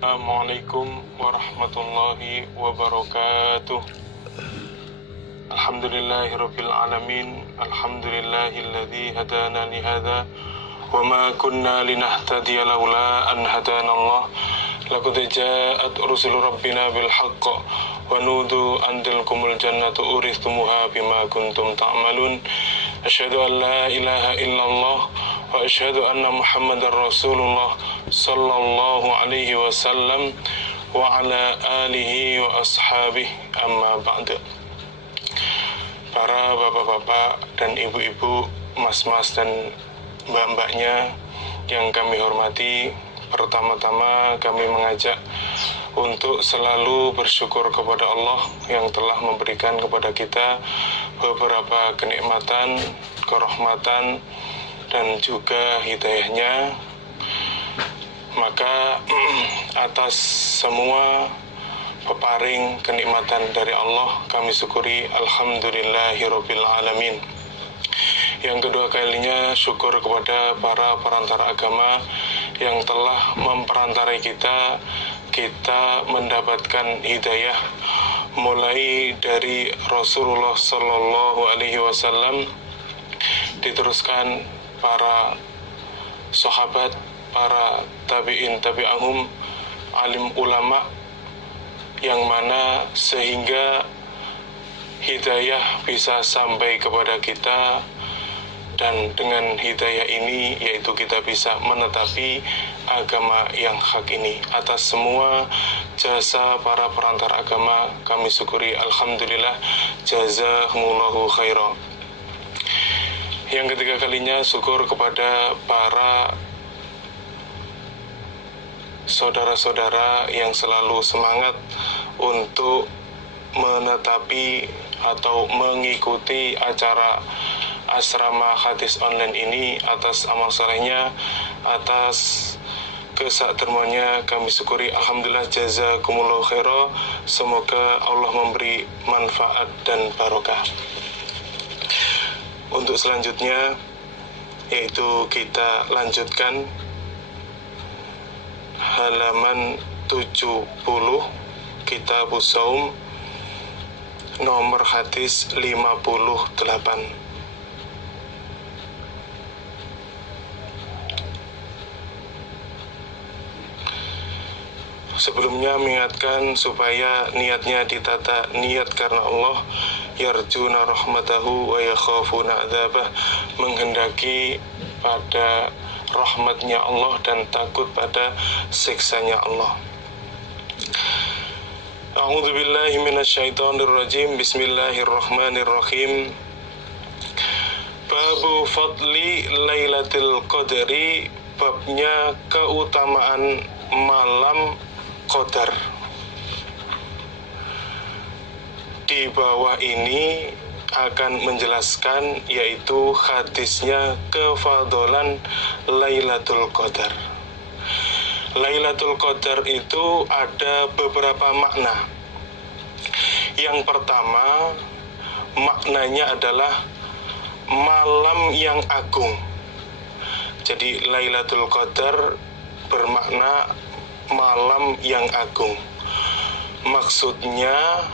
Assalamualaikum warahmatullahi wabarakatuh. Alhamdulillahirabbil alamin. Alhamdulillahilladzi hadana li hadza wa ma kunna linahtadiya laula an hadanallah. Laqad ja'at rusul rabbina bil haqq wa nudu an tilkumul jannatu uristumuha bima kuntum ta'malun. Asyhadu an la ilaha illallah wa asyhadu anna Muhammadar Rasulullah sallallahu alaihi wasallam wa ala alihi wa ashabihi, amma ba'du. Para bapak-bapak dan ibu-ibu, mas-mas dan mbak-mbaknya yang kami hormati, pertama-tama kami mengajak untuk selalu bersyukur kepada Allah yang telah memberikan kepada kita beberapa kenikmatan, kerahmatan, dan juga hidayahnya. Maka atas semua peparing kenikmatan dari Allah kami syukuri, alhamdulillahirabbil alamin. Yang kedua kalinya syukur kepada para perantara agama yang telah memperantarai kita mendapatkan hidayah mulai dari Rasulullah sallallahu alaihi wasallam, diteruskan para sahabat, para tabi'in tabi'ahum, alim ulama, yang mana sehingga hidayah bisa sampai kepada kita, dan dengan hidayah ini yaitu kita bisa menetapi agama yang hak ini. Atas semua jasa para perantara agama kami syukuri, alhamdulillah, jazakumullahu khairan. Yang ketiga kalinya syukur kepada para saudara-saudara yang selalu semangat untuk menetapi atau mengikuti acara asrama hadis online ini. Atas amal salehnya, atas kesakdermanya kami syukuri, alhamdulillah, jazakumullahu khairan. Semoga Allah memberi manfaat dan barokah. Untuk selanjutnya yaitu kita lanjutkan halaman 70 Kitabus Shaum, nomor hadis 58. Sebelumnya mengingatkan supaya niatnya ditata, niat karena Allah, yarjuna rahmatahu wa yakhafuna adzabah, menghendaki pada rahmatnya Allah dan takut pada siksanya Allah. A'udzubillahi minasyaitonirrajim. Bismillahirrahmanirrahim. Babu fadli Lailatul Qadri, babnya keutamaan malam Qadar. Di bawah ini akan menjelaskan yaitu hadisnya kefadolan Lailatul Qadar. Lailatul Qadar itu ada beberapa makna. Yang pertama, maknanya adalah malam yang agung. Jadi Lailatul Qadar bermakna malam yang agung. Maksudnya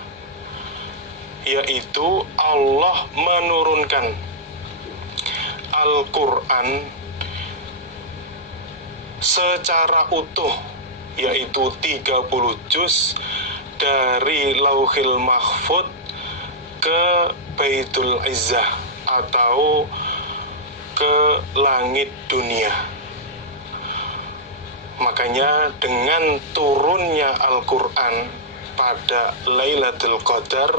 yaitu Allah menurunkan Al-Quran secara utuh, yaitu 30 juz dari Lauhil Mahfud ke Baitul Izzah atau ke langit dunia. Makanya dengan turunnya Al-Quran pada Lailatul Qadar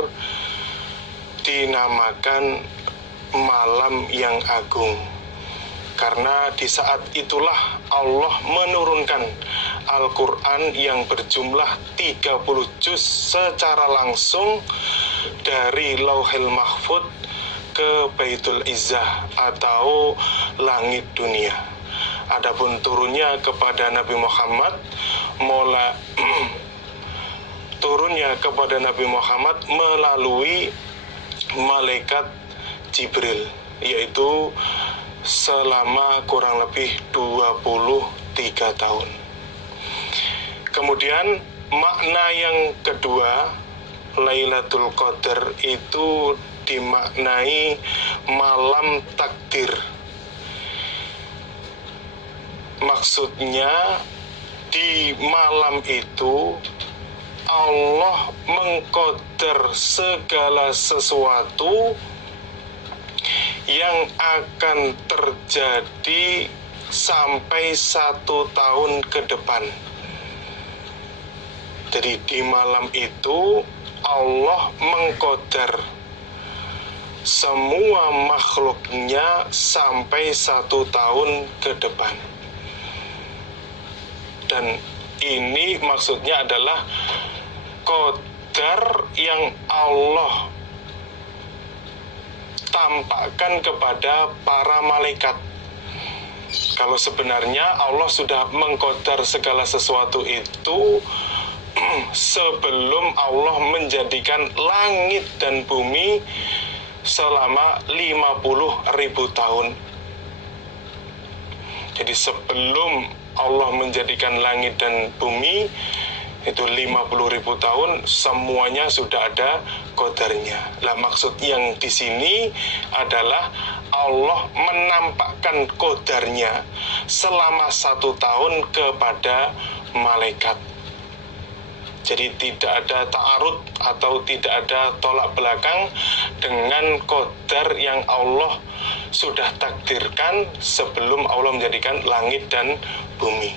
dinamakan malam yang agung, karena di saat itulah Allah menurunkan Al-Quran yang berjumlah 30 juz secara langsung dari Lauhil Mahfud ke Baitul Izzah atau langit dunia. Adapun turunnya kepada Nabi Muhammad, turunnya kepada Nabi Muhammad melalui malaikat Jibril, yaitu selama kurang lebih 23 tahun. Kemudian makna yang kedua, Lailatul Qadar itu dimaknai malam takdir. Maksudnya di malam itu Allah mengqadar segala sesuatu yang akan terjadi sampai 1 tahun ke depan. Jadi di malam itu Allah mengqadar semua makhluknya sampai 1 tahun ke depan. Dan ini maksudnya adalah qadar yang Allah tampakkan kepada para malaikat. Kalau sebenarnya Allah sudah mengqadar segala sesuatu itu sebelum Allah menjadikan langit dan bumi selama 50.000 tahun. Jadi sebelum Allah menjadikan langit dan bumi itu 50.000 tahun, semuanya sudah ada qadarnya. Lah maksud yang di sini adalah Allah menampakkan qadarnya selama 1 tahun kepada malaikat. Jadi tidak ada ta'arud atau tidak ada tolak belakang dengan qadar yang Allah sudah takdirkan sebelum Allah menjadikan langit dan bumi.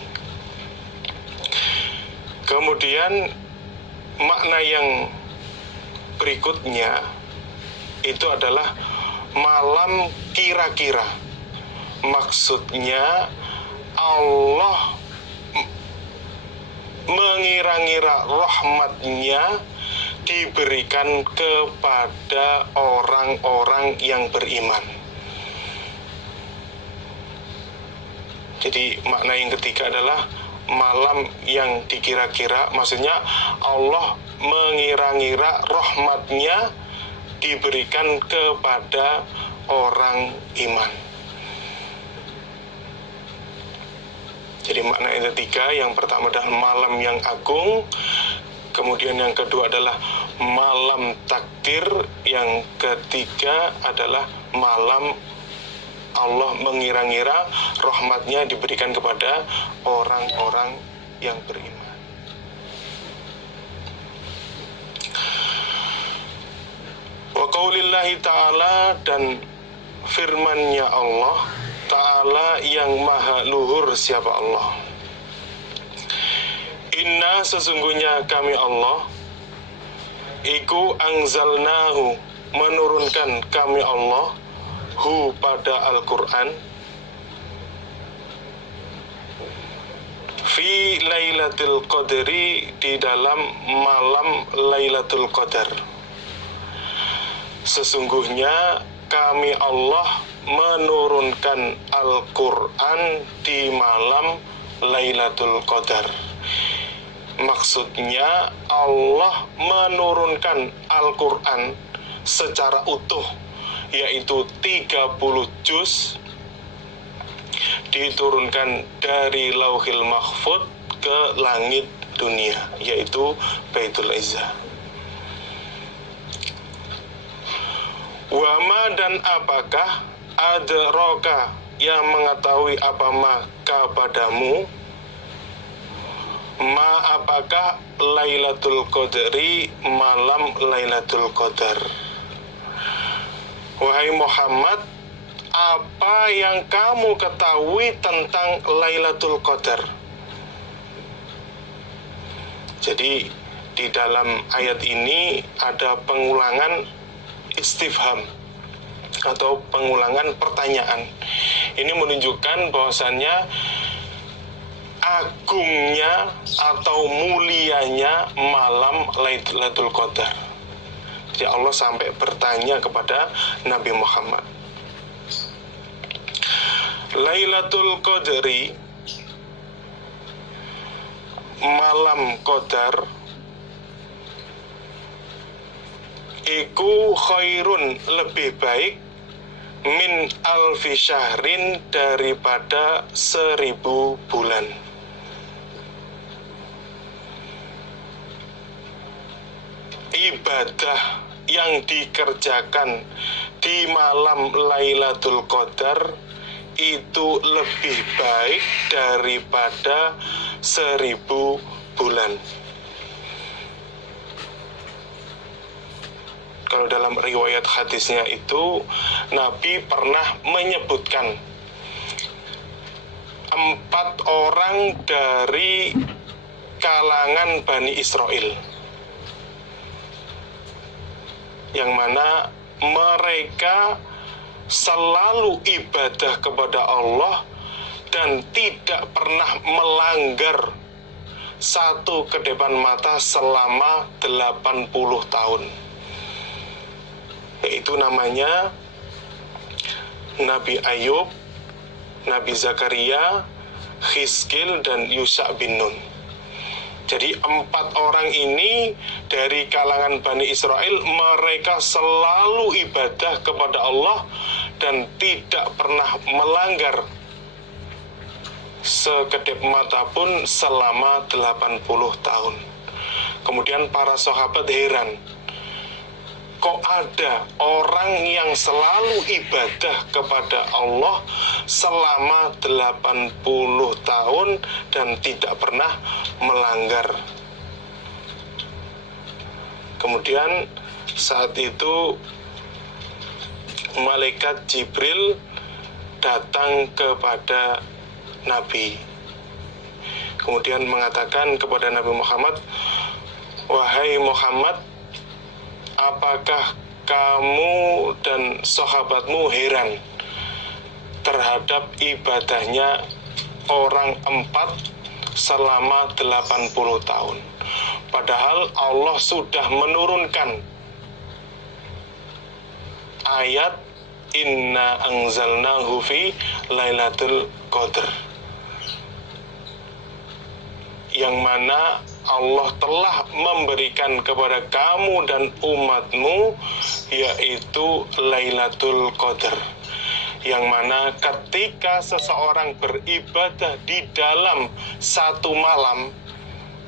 Kemudian makna yang berikutnya itu adalah malam kira-kira. Maksudnya Allah mengira-ngira rahmatnya diberikan kepada orang-orang yang beriman. Jadi makna yang ketiga adalah malam yang dikira-kira, maksudnya Allah mengira-ngira rahmatnya diberikan kepada orang iman. Jadi makna yang ketiga, yang pertama adalah malam yang agung, kemudian yang kedua adalah malam takdir, yang ketiga adalah malam Allah mengira-ngira rahmatnya diberikan kepada orang-orang yang beriman. Wa qaulillahi ta'ala, dan firman-Nya Allah Ta'ala yang maha luhur, siapa Allah. Inna, sesungguhnya kami Allah, iku anzalnahu, menurunkan kami Allah, hu pada Al-Quran, fi Lailatul Qadri, di dalam malam Lailatul Qadar. Sesungguhnya kami Allah menurunkan Al-Quran di malam Lailatul Qadar. Maksudnya Allah menurunkan Al-Quran secara utuh, yaitu 30 juz, diturunkan dari Lauhil Mahfud ke langit dunia, yaitu Baitul Izzah. Wama, dan apakah adraka, yang mengetahui apa maka padamu, ma apakah Lailatul Qadri, malam Lailatul Qadar. Wahai Muhammad, apa yang kamu ketahui tentang Lailatul Qadar? Jadi di dalam ayat ini ada pengulangan istifham atau pengulangan pertanyaan. Ini menunjukkan bahwasannya agungnya atau mulianya malam Lailatul Qadar. Jadi Allah sampai bertanya kepada Nabi Muhammad. Lailatul Qadri, malam Qadar, iku khairun, lebih baik, min alfi syahrin, daripada 1000 bulan. ibadah yang dikerjakan di malam Lailatul Qadar itu lebih baik daripada 1000 bulan. Kalau dalam riwayat hadisnya itu, Nabi pernah menyebutkan 4 orang dari kalangan Bani Israel, yang mana mereka selalu ibadah kepada Allah dan tidak pernah melanggar satu kedip mata selama 80 tahun. Yaitu namanya Nabi Ayub, Nabi Zakaria, Hizkil, dan Yusha bin Nun. Jadi 4 orang ini dari kalangan Bani Israel, mereka selalu ibadah kepada Allah dan tidak pernah melanggar sekedip mata pun selama 80 tahun. Kemudian para sahabat heran, kok ada orang yang selalu ibadah kepada Allah selama 80 tahun dan tidak pernah melanggar. Kemudian saat itu malaikat Jibril datang kepada Nabi, kemudian mengatakan kepada Nabi Muhammad, "Wahai Muhammad, apakah kamu dan sahabatmu heran terhadap ibadahnya orang 4 selama 80 tahun? Padahal Allah sudah menurunkan ayat Inna anzalnahu fi Lailatul Qadar, yang mana Allah telah memberikan kepada kamu dan umatmu yaitu Lailatul Qadar, yang mana ketika seseorang beribadah di dalam satu malam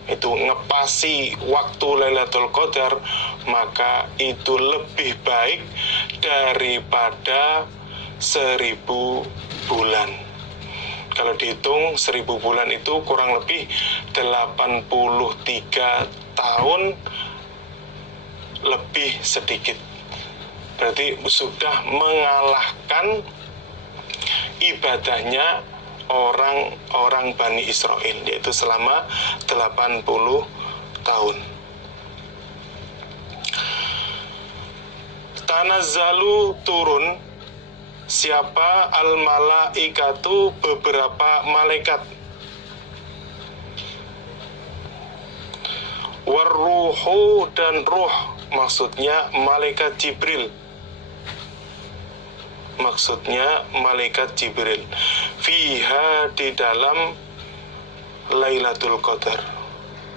itu ngepasi waktu Lailatul Qadar, maka itu lebih baik daripada 1000 bulan. Kalau dihitung 1000 bulan itu kurang lebih 83 tahun lebih sedikit. Berarti sudah mengalahkan ibadahnya orang-orang Bani Israel, yaitu selama 80 tahun. Tanazzalu turun siapa al-malaikatu beberapa malaikat, warruhu dan ruh, maksudnya malaikat Jibril, fiha di dalam Lailatul Qadar.